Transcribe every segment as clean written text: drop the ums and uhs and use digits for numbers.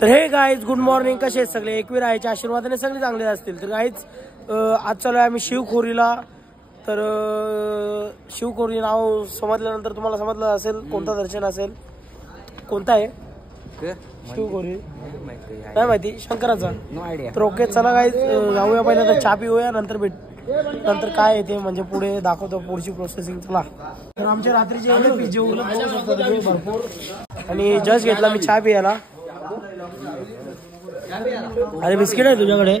तर हे guys good morning, कसे आहेत सगळे? एकवीर आईच्या आशीर्वादाने सगळे चांगले असतील. तर गाईज आज चालू आहे आम्ही शिवखोरीला. तर शिवखोरी नाव समजल्यानंतर तुम्हाला समजलं असेल कोणता दर्शन असेल, कोणता आहे शिवखोरी नाही माहिती, शंकराचा. तर ओके चला गाईज जाऊया, पहिल्यांदा चहा पिऊया, नंतर काय येते म्हणजे पुढे दाखवतो पुढची प्रोसेसिंग. चला. तर आमच्या रात्रीचे एवढे पीस जेवलं भरपूर, आणि जस्ट घेतला मी चहा पियाला. अरे बिस्किट आहे तुझ्याकडे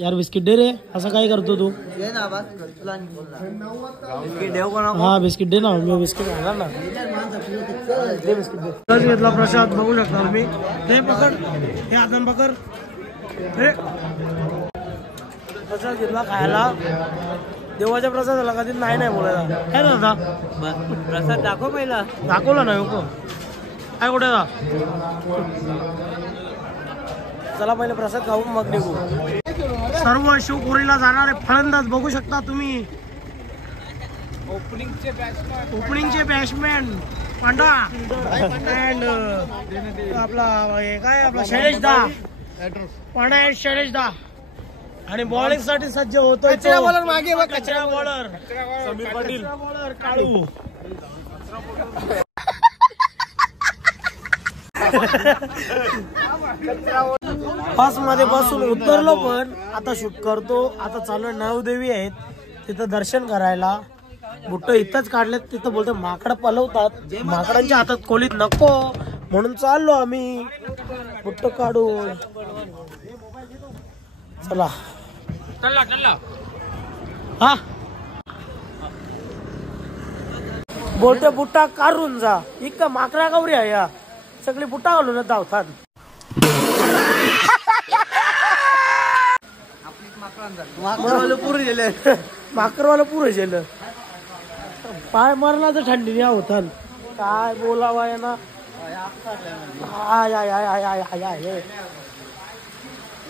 यार, बिस्किट दे रे. असं काय करतो तू? हा बिस्किट दे ना, मी बिस्किट खाणार ना. दे बिस्किट दे. जस्ट घेतला प्रसाद, बघू शकता तुम्ही. हे पकड, हे हातान पकड. प्रसाद घेतला खायला. देवाच्या प्रसादाला कधी नाही बोलायला. काय दादा प्रसाद दाखव, पहिला दाखवला नाही हो काय कुठे का. चला पहिले प्रसाद खाऊ मग निघू. सर्व शिवखोरीला जाणारे फलंदाज बघू शकता तुम्ही. ओपनिंगचे बॅट्समॅन पांडा अँड आपला काय आपला शैलेश दा, पांडा अँड शैलेश दा. आणि बॉलिंग साठी सज्ज होतोय बॉलर मागे, कचरा बॉलर समीर पाटील, बॉलर काळू. बस मध्ये बसून उतरलो, पण आता शूट करतो. आता चालू नवदेवी आहेत तिथं दर्शन करायला. बुट्ट इथंच काढलेत, तिथं बोलतो माकड पलवतात, माकडांच्या हातात खोलीत नको म्हणून चाललो आम्ही बुट्ट काढून. चला हा बोलते बुट्टा काढून जा. इतका माकडा गौरी आहे या, सगळी बुट्टा घालून धावतात. माकरवाला पुरे गेलं, पाय मारला तर थंडीने होतात. काय बोलावा या ना.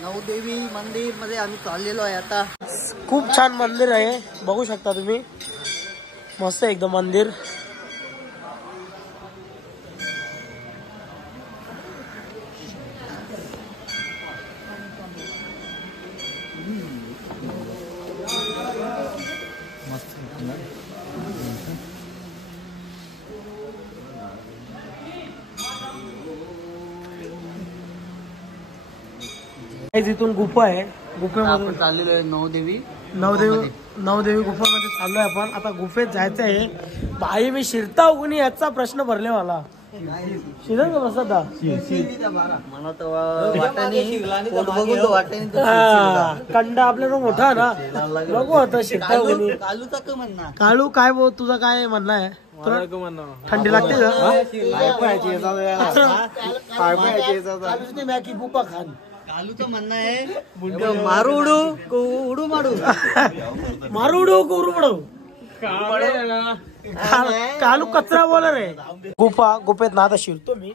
नवदेवी मंदिर मध्ये आम्ही चाललेलो आहे आता. खूप छान मंदिर आहे, बघू शकता तुम्ही. मस्त एकदम मंदिर. इथून गुफा आहे, गुफेमध्ये चाललेलो आहे. नवदेवी गुफामध्ये चाललोय आपण. आता गुफेत जायचं आहे. बाई मी शिरता कुणी याचा प्रश्न भरले मला. शिरण का प्रसाद मला तर कंडा आपल्याला मोठा ना, बघू आता शिरता कुणी. काळू काय बोल, तुझा काय म्हणणं आहे? थंडी लागते का? मॅकी गुफा खान कालूचं म्हणणं आहे मारू उडू उडू मारू मारू उडू उडू मारू. कालू कचरा बॉलर आहे. गुफेत ना आता शिरतो मी.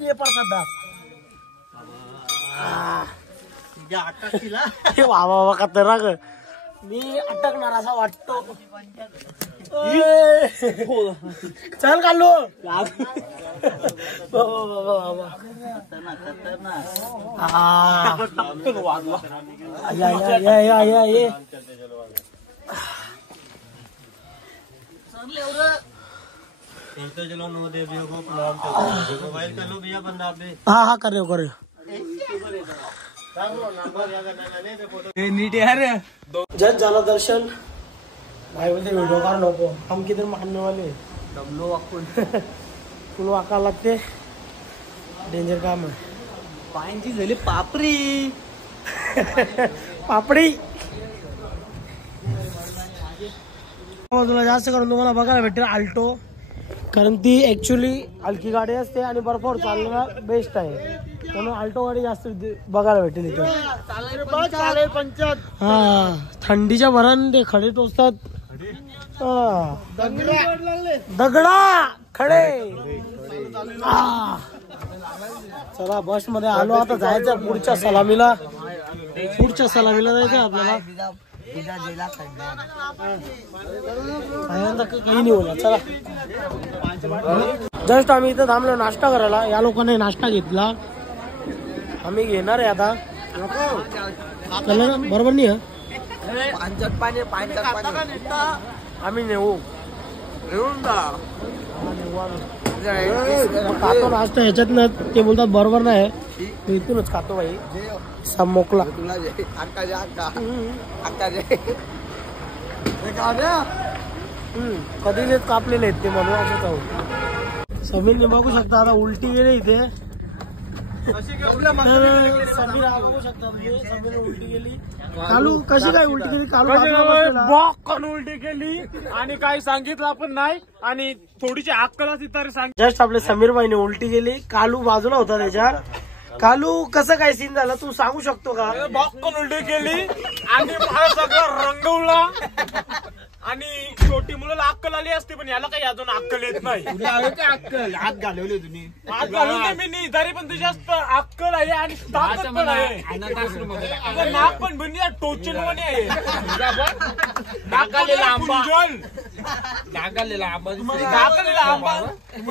ये प्रसाद वा खतरनाक. मी अटकणार असा वाटतो. चल कालू. हा कर रहे नीट यार. जज झाला दर्शन. भाई बोलते व्हिडिओ काढ नको, हम किधर मारने वाले. डबलो वाकून फुल वाका लागते, डेंजर काम आहे. पायांची झाली पापरी पापडी. बाजूला जास्त करून तुम्हाला बघायला भेटेल अल्टो, कारण ती ऍक्च्युली हलकी गाडी असते आणि बर्फावर चालण्याला बेस्ट आहे, म्हणून अल्टो गाडी जास्त बघायला भेटेल इथे. हा थंडीच्या भरान ते खडे टोचतात. दगडा खडे. चला बस मध्ये आलो, आता जायचं पुढच्या सलामीला. जायचं आपल्याला. काही नाही बोला. चला जस्ट आम्ही इथं थांबलो नाश्ता करायला. या लोकांनी नाश्ता घेतला, आम्ही घेणार आहे आता. चला ना, बरोबर नाही आम्ही नेऊ खातो नाश्ता ह्याच्यात ना. ते बोलतात बरोबर नाही, मी इथूनच खातो भाई. मोकला कधी तेच कापलेले आहेत ते म्हणून असं जाऊ. समीरने बघू शकता आता उलटी गेली इथे. समीर बघू शकता तुम्ही, समीर उलटी गेली. कालू कशी काय उलटी केली? कालू उलटी केली आणि काही सांगितलं पण नाही आणि थोडीशी अक्कल असती तर सांग. जस्ट आपले समीर भाईने उलटी केली. कालू बाजूला होता त्याच्या. कालू कसं काय सीन झाला तू सांगू शकतो का? बॉक्कन उलटी केली आणि मला सगळं रंगवला आणि छोटी मुलाला अक्कल आली असती पण याला काही अजून अक्कल येत नाही. अक्कल हात घालवले तुम्ही. हात घालून मी नाही तरी पण तुझी जास्त अक्कल आहे आणि ताकद पण आहे. तुझं नाक पण बंदी टोचन पण आहे. नाकालेला आंबा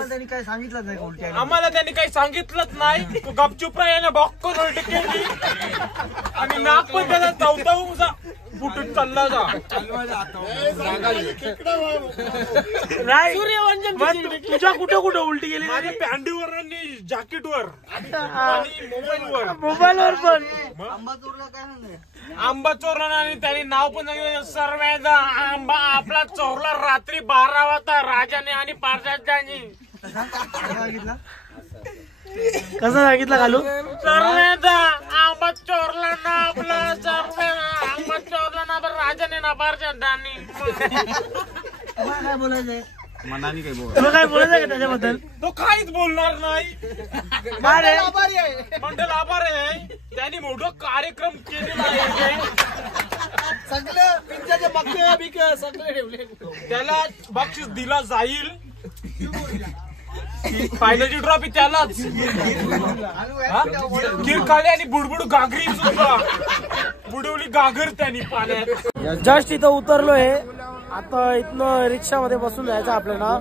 त्यांनी काय सांगितलं नाही उलटी? आम्हाला त्यांनी काही सांगितलंच नाही. तू गपचूप राहिला बॉक्कन उलटी केली आणि नाक पण त्याचा चौथा फुटून चालला जा. तुझ्या कुठं कुठं उलटी गेली? माझ्या पॅन्टीवर आणि जॅकेटवर आणि मोबाईलवर पण. आंबा चोरला आणि त्यांनी नाव पण सांगितलं सर्वेदा आंबा आपला चोरला रात्री 12 वाजता राजाने आणि पारजाने. कसं सांगितलं कालू? सर्वेदा आंबा चोरला ना आपला आंबा चोरला ना राजाने ना पारजाने. काय बोलायचंय? तुला काय बोलायचं का त्याच्याबद्दल? तो काहीच बोलणार नाही. मंडल आभार आहे, त्यांनी मोठं कार्यक्रम केलेला आहे. सगळं पिंजाचे मक्के बिके सगळे ठेवले. त्याला बक्षीस दिला जाईल. फायनलची ट्रॉफी त्यालाच. किरकाळे आणि बुडबुड घागरी सुद्धा बुडवली घागर त्यांनी पाण्यात. जस्ट इथं उतरलोय. आता इथनं रिक्षामध्ये बसून जायचं आपल्याला.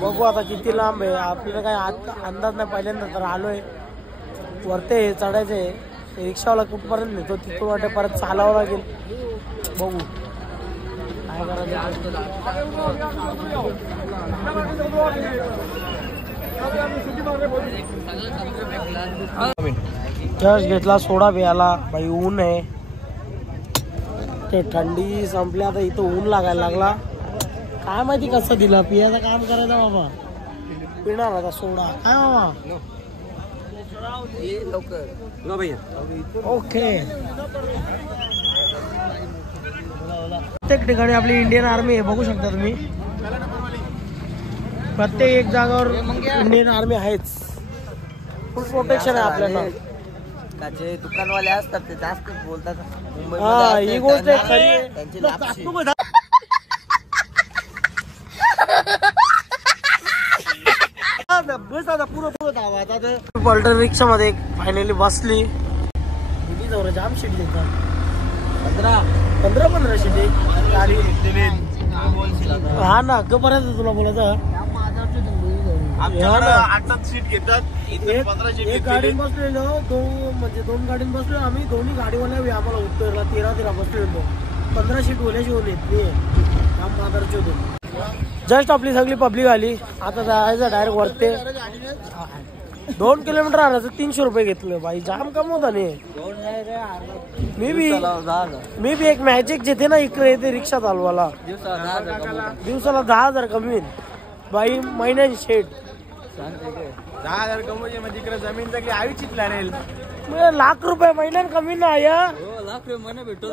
बघू आता किती लांब आहे आपल्याला काही अंदाज नाही. पहिल्यांदा तर आलोय वरते चढायचंय. रिक्षावाला कुठपर्यंत नेतो तिथून वाटे परत चालावं लागेल. बघू काय करायचं. जस्ट घेतला सोडा प्यायला भाई. ऊन आहे ते, थंडी संपली आता इथं ऊन लागायला लागला. काय माहिती कसं दिलं. पियाचं काम करायचं बाबा. पिणार आता सोडा काय बाबा. ओके. प्रत्येक ठिकाणी आपली इंडियन आर्मी आहे बघू शकता तुम्ही. प्रत्येक एक जागावर इंडियन आर्मी आहेच. फुल प्रोटेक्शन आहे आपल्याला. जे दुकानवाले असतात ते जास्त बोलतात. हा ही गोष्ट आहे खरी. पलटन रिक्षा मध्ये फायनली बसली. जाम सीट देतात. 15 सीट हा ना. पर्यंत तुला बोलायचं. सीट घेतात. एक गाडीत बसलेलो म्हणजे 2 गाडीत बसलो आम्ही. दोन्ही गाडीवाल्या आम्हाला उत्तरला 13 बसलेलो. 15 सीट ओल्याशिवून येत माधरचे होते. जस्ट आपली सगळी पब्लिक आली. आता जायचं डायरेक्ट वरते. 2 किलोमीटर आणायचं 300 रुपये घेतले भाई. जाम कम होता नाही. मी बी एक मॅजिक जेथे ना इकडे येते रिक्षा चालवायला दिवसाला 10,000 कमी बाई. महिन्याची शेट 10,000 कमवले म्हणजे इकडे जमीन सगळी आयुषीच लागेल. लाख रुपये महिन्यात कमी ना या. लाख रुपये महिना भेटतो.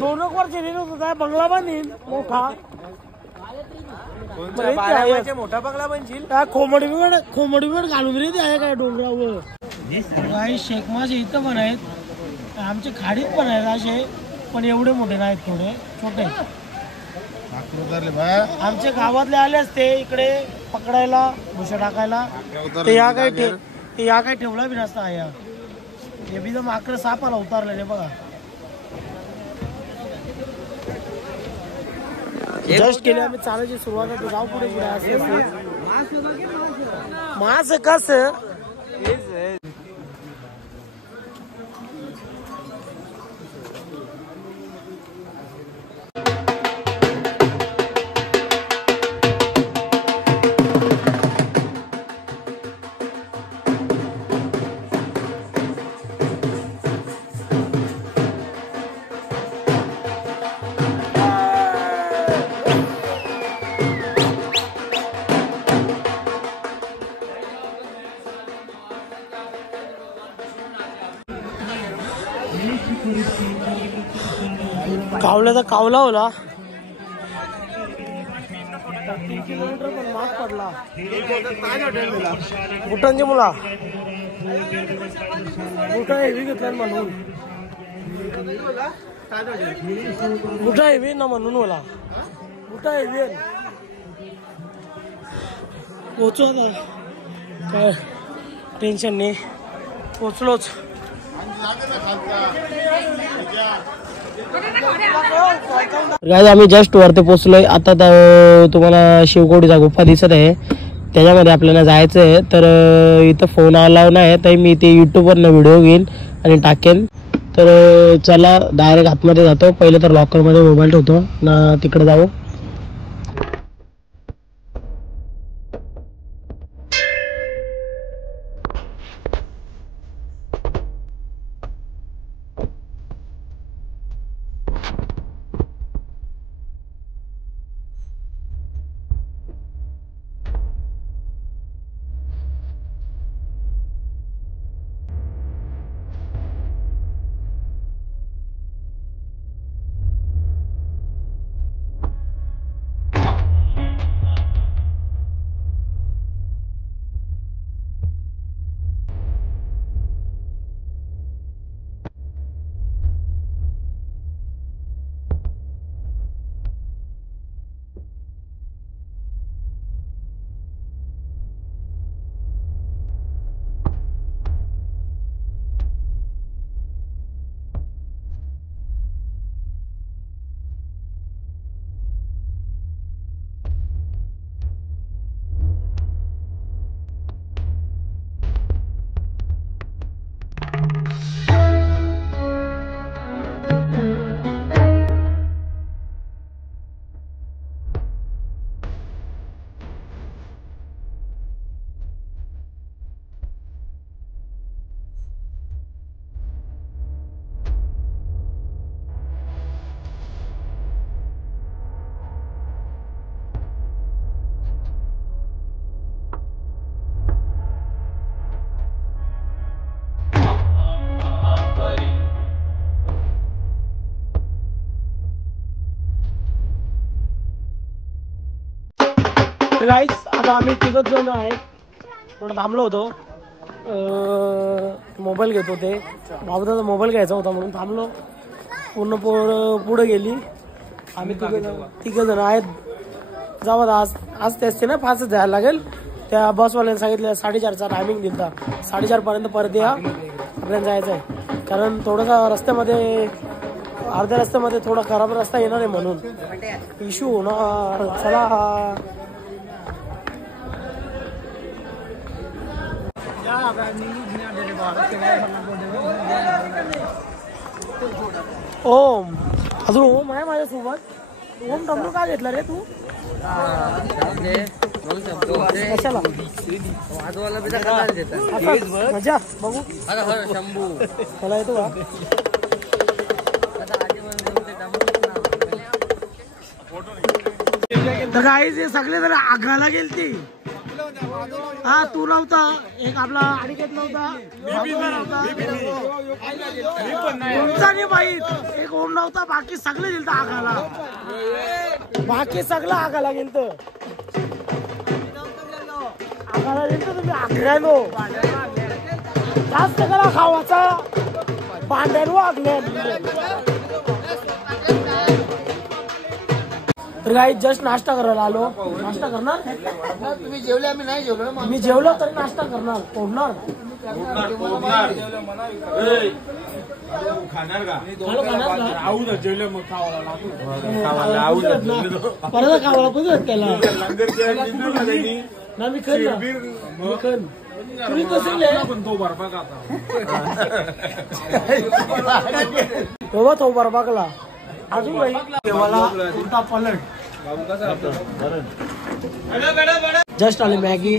2 वर्ष काय बंगला बांधीन मोठा. मोठा बंगला बनशील. खोमडी बिड घालून रे आहे काय डोंगरावर. काही शेख मासे इथं पण आहेत. आमचे खाडीत पण आहेत असे पण एवढे मोठे नाहीत. थोडे छोटे. आमच्या गावातले आले असते इकडे पकडायला भुसा टाकायला. ते या काही ठेवला बी नसता. हे बी माकडं सापाला उतारलेले बघा. जस्ट केले आम्ही चालायची सुरुवात. जाऊ पुढे पुढे असे मास कस कावल्याचा कावला होला 3 किलोमीटर पण माग पडला बुटांची मुला बुटा हेवी घेतला म्हणून बुटा हेवी ना म्हणून मला बुटा हेवी पोचू आता काय टेन्शन नाही पोचलोच गाइस आम्ही जस्ट वरती पोहोचलोय आता तुम्हाला शिवकोडीचा गुफा दिसत आहे त्याच्यामध्ये आपल्याला जायचं आहे तर इथं फोन अलाव नाही तर मी ते YouTube वरनं व्हिडिओ घेईन आणि टाकेन तर चला डायरेक्ट आतमध्ये जातो पहिले तर लॉकर मध्ये मोबाईल ठेवतो ना तिकडे जाऊ गाइस आता आम्ही तिघच जण आहे थोडं थांबलो होतो मोबाईल घेत होते बाबूचा मोबाईल घ्यायचा होता म्हणून थांबलो पूर्ण पुढे गेली आम्ही तिघ जण आहेत जावं आज ते असते ना 5 जायला लागेल त्या बसवाल्याने सांगितलं 4:30चा टायमिंग दिलता 4:30 पर्यंत परत या आपल्याला जायचं आहे कारण थोडासा रस्त्यामध्ये अर्ध्या रस्त्यामध्ये थोडा खराब रस्ता येणार आहे म्हणून इश्यू होणार चला ओम अजून ओम आहे माझ्यासोबत ओम डब्ल्यू का घेतला रे तू कशाला मजा बघू त्याला येतो का गाईज सगळे जण आग्राला गेलती हा तू नव्हता एक आपला अनिकेत नव्हता नाही माहित एक ओम नव्हता बाकी सगळे गेलत आगाला बाकी सगळं आगाला गेलत आगाला गेलत तुम्ही आग्र्यानो जास्त करा खावाचा भांड्यानो आगल्या तर गाईज जस्ट नाश्ता करायला आलो नाश्ता करणार तुम्ही जेवले आम्ही नाही जेवलो ना मी जेवलो तरी नाश्ता करणार तोडणार खाणार का जेवलं मग परत खावाला पण त्याला लंगर ना मी खन ना मी खन तुम्ही कसं तो बरबा का बाबा तो बरबाकला अजून काही देवाला उलटा पलट जस्ट आले मॅगी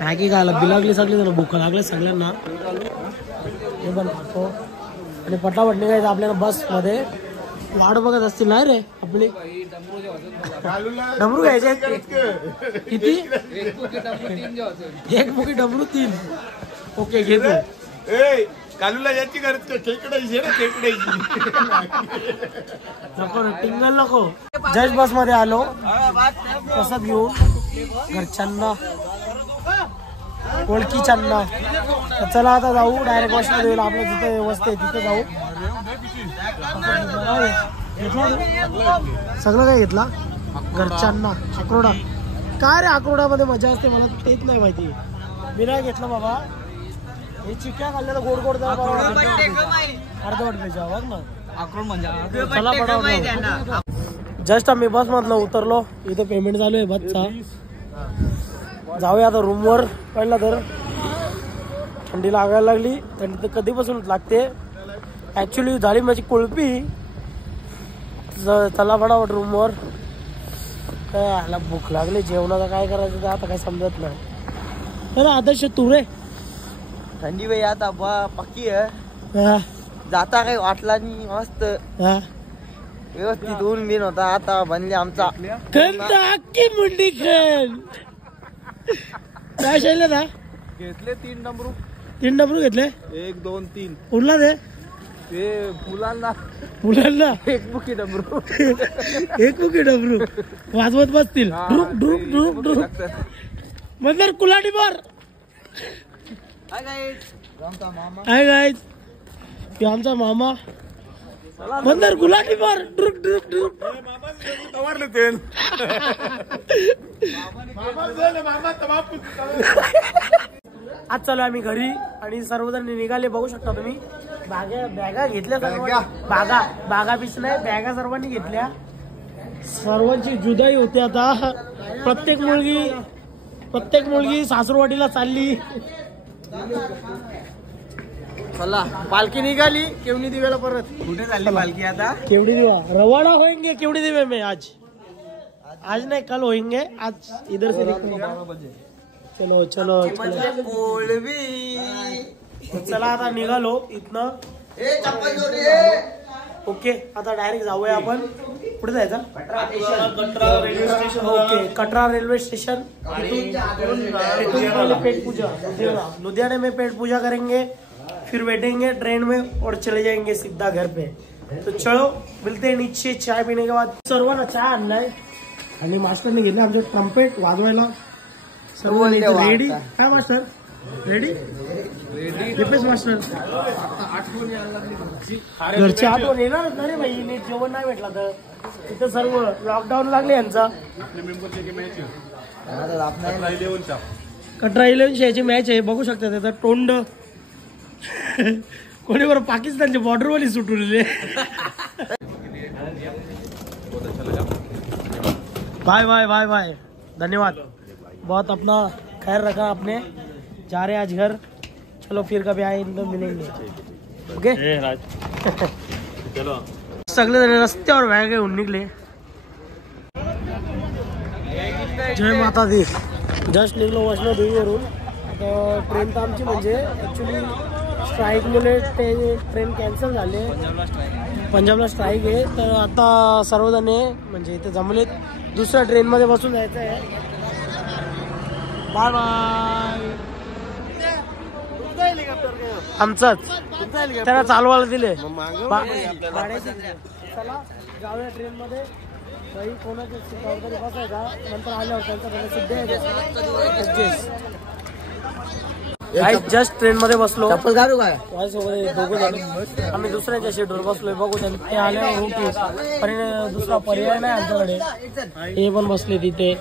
खायला बिलागली सगळी जण भूक लागले सगळ्यांना हे पण खातो आणि पटापट निघायचं आपल्याला बस मध्ये वाट बघत असतील नाही रे आपली डमरू घ्यायचे किती एक मुखी डमरू 3 ओके घेतो कालूला याची गरज खेकडायची ना खेकडायची नको टिंगल नको जस्ट बस मध्ये आलो कसं घेऊन घरच्यांना ओळखीच्यांना चला आता जाऊ डायरेक्ट वॉशला देऊ आपल्या जिथे वस्ती आहे तिथे जाऊ सगळं काय घेतला घरच्यांना अक्रोडा काय रे अक्रोडामध्ये मजा असते मला तेच नाही माहिती मी नाही घेतलं बाबा हे चिक्या खाल्लेला गोड गोड अर्धवट भेजा बघ ना चला पडा जस्ट आम्ही बस मधलं उतरलो इथे पेमेंट चालू आहे बसचा जाऊया आता रूमवर पहिला तर थंडी लागायला लागली थंडी तर कधीपासून लागते ऍक्च्युली झाली माझी कुळपी चला फटाफट रूमवर काय आला भूक लागली जेवणाचं काय करायचं ते आता काय समजत नाही अरे आदर्श तू रे थंडी बाई आता पक्की आहे जाता काही वाटला नाही मस्त व्यवस्थित ऊन बिन होता आता बनले आमचा अख्खी मुंडी खेळ काय शायला ना घेतले 3 डमरू 3 डमरू घेतले 1 2 3 उरला ते मुलांना एक मुखी डमरू एक मुखी डमरू वाजवत बसतील ड्रुप ड्रुप ड्रुप ड्रुप म्हणजे कुलाटी बार हाय गाईज आमचा मामा बंदर गुलाटी बार ड्रुप ड्रुप ड्रुप आज चालू आम्ही घरी आणि सर्वजण निघाले बघू शकता तुम्ही बॅगा घेतल्या बागा पीस नाही बॅगा सर्वांनी घेतल्या सर्वांची जुदाई होते आता प्रत्येक मुलगी सासरवाडीला चालली चला पालखी निघाली केवडी दिव्याला परत कुठे चालली पालखी आता केवडी दिवा रवाना होएंगे केवडी दिवे में आज नहीं कल होएंगे आज इधर से चलो चलो चला आता निघालो इथनं ओके आता डायरेक्ट जाऊया आपण कुठे जायचं ओके कटरा रेलवे स्टेशन पेट पूजा लुधियाना में पेट पूजा करेंगे फिर बैठेंगे ट्रेन में और चले जाएंगे सीधा घर पे तो चलो मिलते हैं नीचे चाय पीने के बाद सर्वांना चहा आणलाय आणि मास्टरने घेतलं आमचं ट्रम्पेट वाजवायला सर्व रेडी काय मास्टर रेडी दीपेश मास्टर घरची आठवण येणार ना रे भाई नीट जेवण नाही भेटला तर तिथं सर्व लॉकडाऊन लागले यांचा कटरा 11 ची मॅच आहे बघू शकता त्याचा तोंड कोणी बरं पाकिस्तानचे बॉर्डरवाली सुटवलेले बाय बाय बाय बाय धन्यवाद बहुत अपना ख्याल रखा आपने जा रहे आज घर चलो फिर कभी आए तो मिलेंगे ओके चलो सगळे जण रस्त्यावर वेगळे होऊन निघले जय माता दी जस्ट निघलो वैष्णोदेवीवरून आता ट्रेन तर आमची म्हणजे ॲक्च्युली स्ट्राईकमुळे ट्रेन कॅन्सल झाले पंजाबला स्ट्राईक आहे तर आता सर्वजण म्हणजे इथे जमलेत दुसऱ्या ट्रेनमध्ये बसून जायचं आहे बाय बाय आमचाच त्यांना चालवायला दिले चला जाऊया ट्रेन मध्ये कोणाच्या सीटावर तरी बसायचा नंतर आल्यावर त्यांचा जस्ट ट्रेन मध्ये बसलो माझ्यासोबत दोघं झाले आम्ही दुसऱ्यांच्या सीटवर बसलोय बघू ते आल्यावर ओके दुसरा पर्याय नाही आमच्याकडे हे पण बसले तिथे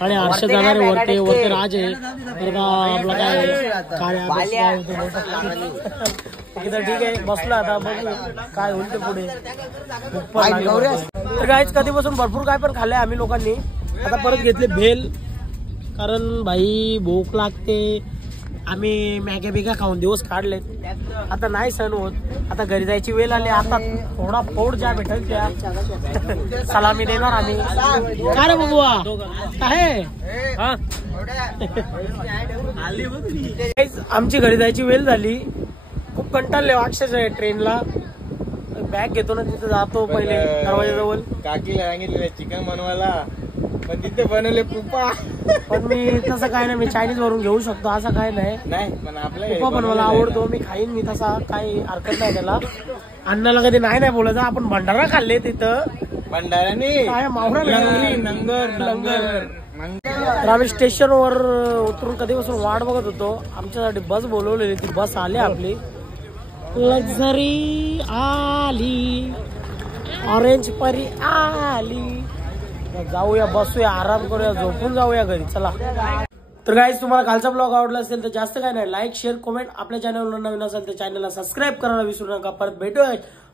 आणि हर्षद जाणारे वरते राज आहे तर आपला काय ठीक आहे बसलो आता बघू काय होईल ते पुढे तर गाईच कधीपासून भरपूर काय पण खाल्लंय आम्ही लोकांनी आता परत घेतले भेल कारण भाई भूक लागते. आम्ही मॅग्या बिग्या खाऊन दिवस काढलेत. आता नाही सण होत. आता घरी जायची वेळ आली. आता थोडा फोड ज्या भेटेल त्या सलामी देणार आम्ही. काय रे बघूया काय आमची घरी जायची वेळ झाली. खूप कंटाळले अक्षरशः ट्रेनला. बॅग घेतो ना तिथे जातो पहिले दरवाजाजवळ. काकीला सांगितलेलं चिकन बनवायला पण तिथे बनवले पुपा. पण मी तसं काय नाही. मी चायनीज वरून घेऊ शकतो असं काय नाही. पण आपल्या पुपा बनवायला आवडतो. मी खाईन. मी तसा काही हरकत नाही त्याला. अण्णाला कधी नाही बोलायचं. आपण भंडारा खाल्ले तिथं. भंडाराने काय मावरा लंगर. तर आम्ही स्टेशनवर उतरून कधीपासून वाट बघत होतो. आमच्यासाठी बस बोलवलेली. ती बस आली आपली. लक्झरी आली. ऑरेंज परी आली. जाऊया बसूया आराम करूया झोपून जाऊया घरी. चला तर गाईज तुम्हाला कालचा ब्लॉग आवडला असेल तर जास्त काय नाही लाईक शेअर कमेंट. आपल्या चॅनलवर नवीन असेल तर चॅनलला सबस्क्राईब करायला विसरू नका. परत भेटूया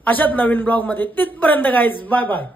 अशाच नवीन ब्लॉग मध्ये. तिथपर्यंत गाईज बाय बाय.